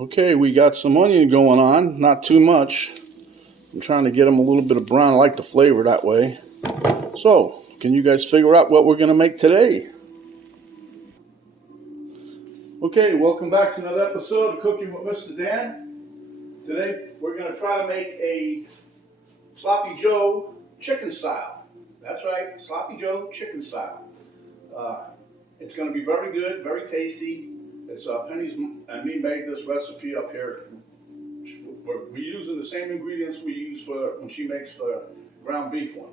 Okay, we got some onion going on, not too much. I'm trying to get them a little bit of brown. I like the flavor that way. So, can you guys figure out what we're going to make today? Okay, welcome back to another episode of Cooking with Mr. Dan. Today, we're going to try to make a Sloppy Joe chicken style. That's right, Sloppy Joe chicken style. It's going to be very good, very tasty. It's Penny's and me made this recipe up here. We're using the same ingredients we use for when she makes the ground beef one.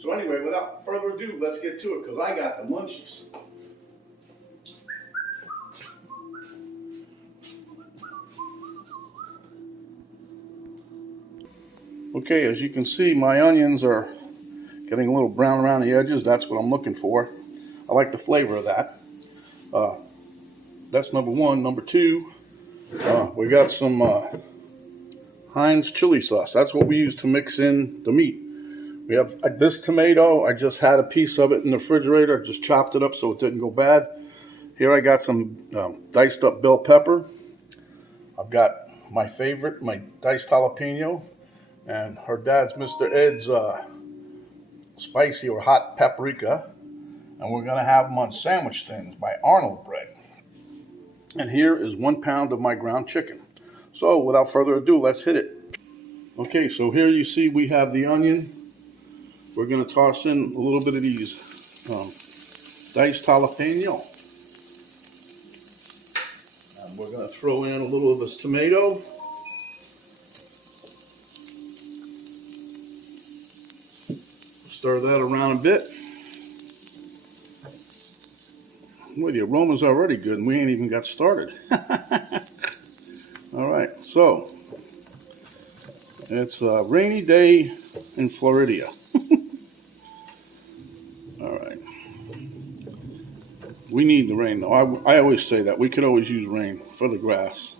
So anyway, without further ado, let's get to it because I got the munchies. Okay, as you can see, my onions are getting a little brown around the edges. That's what I'm looking for. I like the flavor of that. That's number one. Number two, we got some Heinz chili sauce. That's what we use to mix in the meat. We have this tomato. I just had a piece of it in the refrigerator. Just chopped it up so it didn't go bad. Here I got some diced up bell pepper. I've got my favorite, my diced jalapeno. And her dad's Mr. Ed's spicy or hot paprika. And we're going to have them on sandwich thins by Arnold bread. And here is 1 pound of my ground chicken. So without further ado, let's hit it. Okay, so here you see we have the onion. We're going to toss in a little bit of these diced jalapeno. And we're going to throw in a little of this tomato. Stir that around a bit. Well, the aroma's already good and we ain't even got started. All right, so it's a rainy day in Florida. All right. We need the rain though. I always say that. We could always use rain for the grass.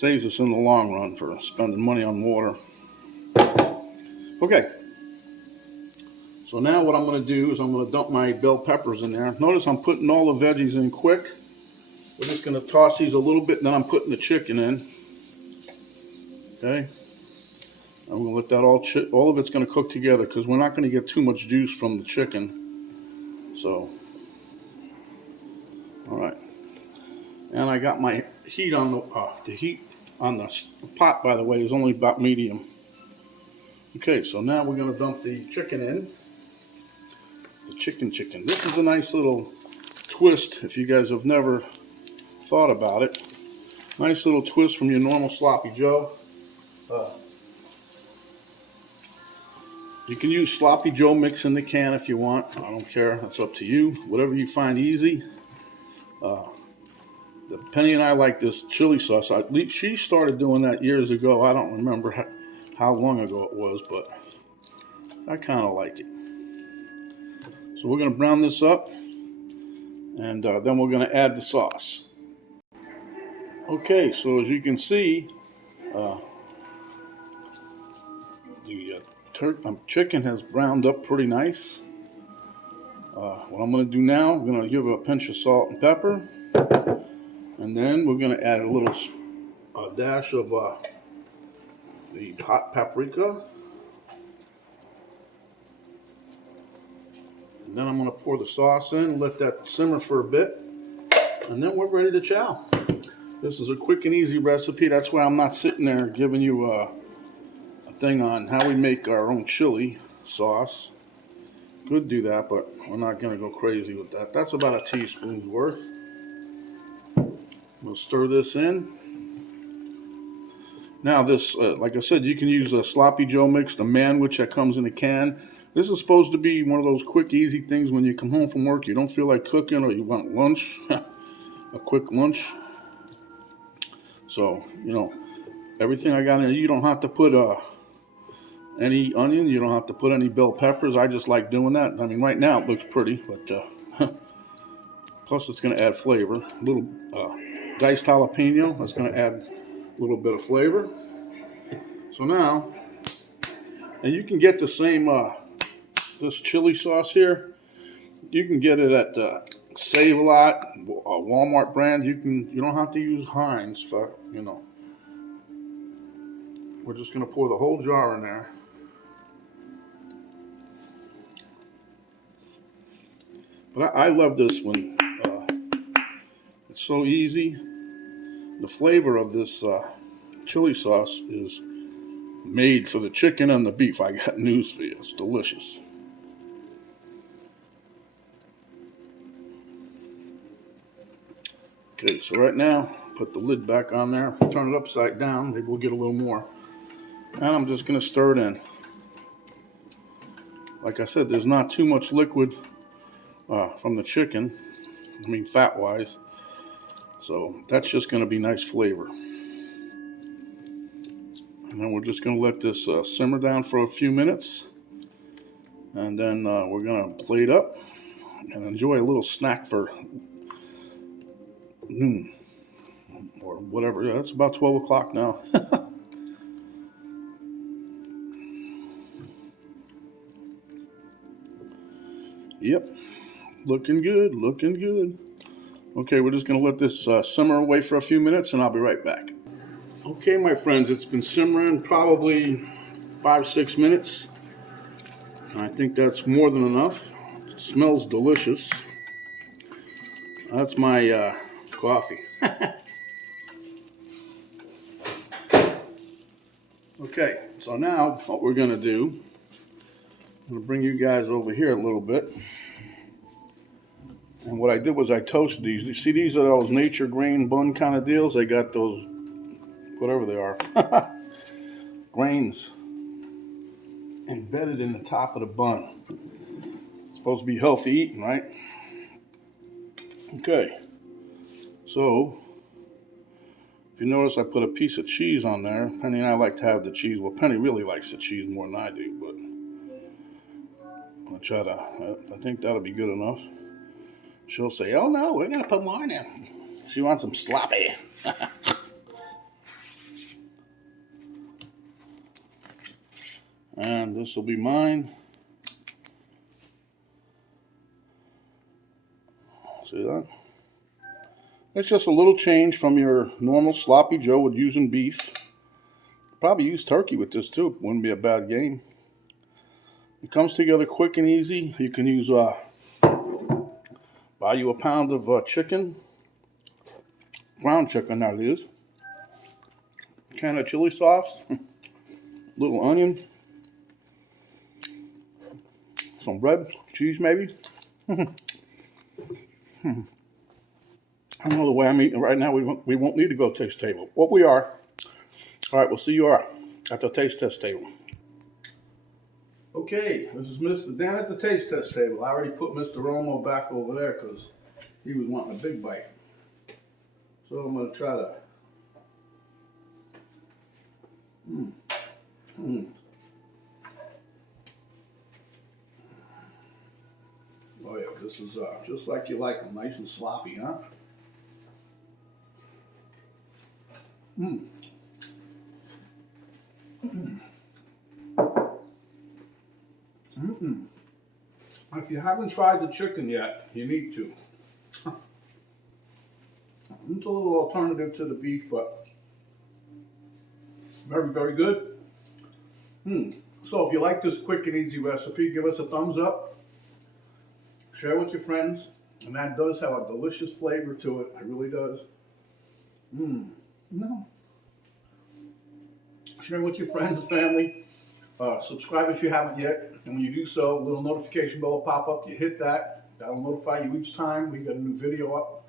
Saves us in the long run for spending money on water. Okay. So now what I'm going to do is I'm going to dump my bell peppers in there. Notice I'm putting all the veggies in quick. We're just going to toss these a little bit, and then I'm putting the chicken in. Okay. I'm going to let that all of it's going to cook together because we're not going to get too much juice from the chicken. So, all right. And I got my heat on the heat on the pot, by the way, is only about medium. Okay, so now we're going to dump the chicken in. The chicken. This is a nice little twist if you guys have never thought about it. Nice little twist from your normal Sloppy Joe. You can use Sloppy Joe mix in the can if you want. I don't care. That's up to you. Whatever you find easy. Penny and I like this chili sauce. She started doing that years ago. I don't remember how long ago it was, but I kind of like it. So we're going to brown this up, and then we're going to add the sauce. Okay, so as you can see, the chicken has browned up pretty nice. What I'm going to do now, I'm going to give it a pinch of salt and pepper, and then we're going to add a dash of the hot paprika. And then I'm going to pour the sauce in, let that simmer for a bit, and then we're ready to chow. This is a quick and easy recipe. That's why I'm not sitting there giving you a thing on how we make our own chili sauce. Could do that, but we're not going to go crazy with that. That's about a teaspoon's worth. We'll stir this in. Now this, like I said, you can use a Sloppy Joe mix, the manwich that comes in a can. This is supposed to be one of those quick, easy things when you come home from work, you don't feel like cooking or you want lunch, a quick lunch. So, you know, everything I got in here, you don't have to put any onion, you don't have to put any bell peppers. I just like doing that. I mean, right now it looks pretty, but plus it's going to add flavor. A little diced jalapeno, that's going to add a little bit of flavor. So now, and you can get the same, this chili sauce here, you can get it at Save-A-Lot, Walmart brand. You don't have to use Heinz for, you know. We're just gonna pour the whole jar in there. But I love this one. It's so easy. The flavor of this chili sauce is made for the chicken and the beef. I got news for you. It's delicious. Okay, so right now, put the lid back on there. Turn it upside down. Maybe we'll get a little more. And I'm just going to stir it in. Like I said, there's not too much liquid from the chicken. I mean, fat-wise. So that's just going to be nice flavor. And then we're just going to let this simmer down for a few minutes. And then we're going to plate up and enjoy a little snack for noon or whatever. Yeah, it's about 12 o'clock now. Yep, looking good, looking good. Okay, we're just going to let this simmer away for a few minutes, and I'll be right back. Okay, my friends, it's been simmering probably 5-6 minutes. I think that's more than enough. It smells delicious. That's my coffee. Okay, so now what we're going to do, I'm going to bring you guys over here a little bit. And what I did was I toasted these. You see, these are those nature grain bun kind of deals. They got those, whatever they are, grains embedded in the top of the bun. It's supposed to be healthy eating, right? Okay. So, if you notice, I put a piece of cheese on there. Penny and I like to have the cheese. Well, Penny really likes the cheese more than I do, but I'll try to, I think that'll be good enough. She'll say, oh no, we're going to put more in there. She wants some sloppy. And this will be mine. See that? It's just a little change from your normal sloppy Joe with using beef. Probably use turkey with this too. Wouldn't be a bad game. It comes together quick and easy. You can use buy you a pound of chicken, ground chicken that is, can of chili sauce, little onion, some bread, cheese maybe. I know the way I'm eating right now, we won't need to go taste table. What we are. All right, we'll see you at the taste test table. Okay, this is Mr. Dan at the taste test table. I already put Mr. Romo back over there because he was wanting a big bite. So I'm going to try to. Oh yeah, this is just like you like them, nice and sloppy, huh? If you haven't tried the chicken yet, you need to. It's a little alternative to the beef, but very, very good. So if you like this quick and easy recipe, give us a thumbs up. Share with your friends. And that does have a delicious flavor to it. It really does. No. Share with your friends and family. Subscribe if you haven't yet. And when you do so, a little notification bell will pop up. You hit that. That'll notify you each time we get a new video up.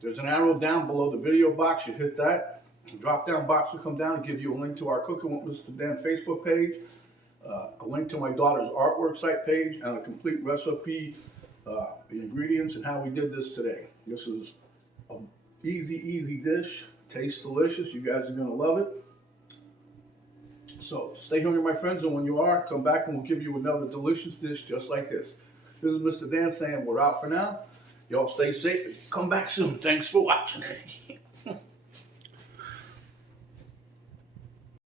There's an arrow down below the video box. You hit that. The drop-down box will come down and give you a link to our Cooking with Mr. Dan Facebook page, a link to my daughter's artwork site page, and a complete recipe, the ingredients, and how we did this today. This is an easy dish. Tastes delicious. You guys are going to love it. So stay hungry, my friends, and when you are, come back and we'll give you another delicious dish just like this. This is Mr. Dan saying we're out for now. Y'all stay safe and come back soon. Thanks for watching.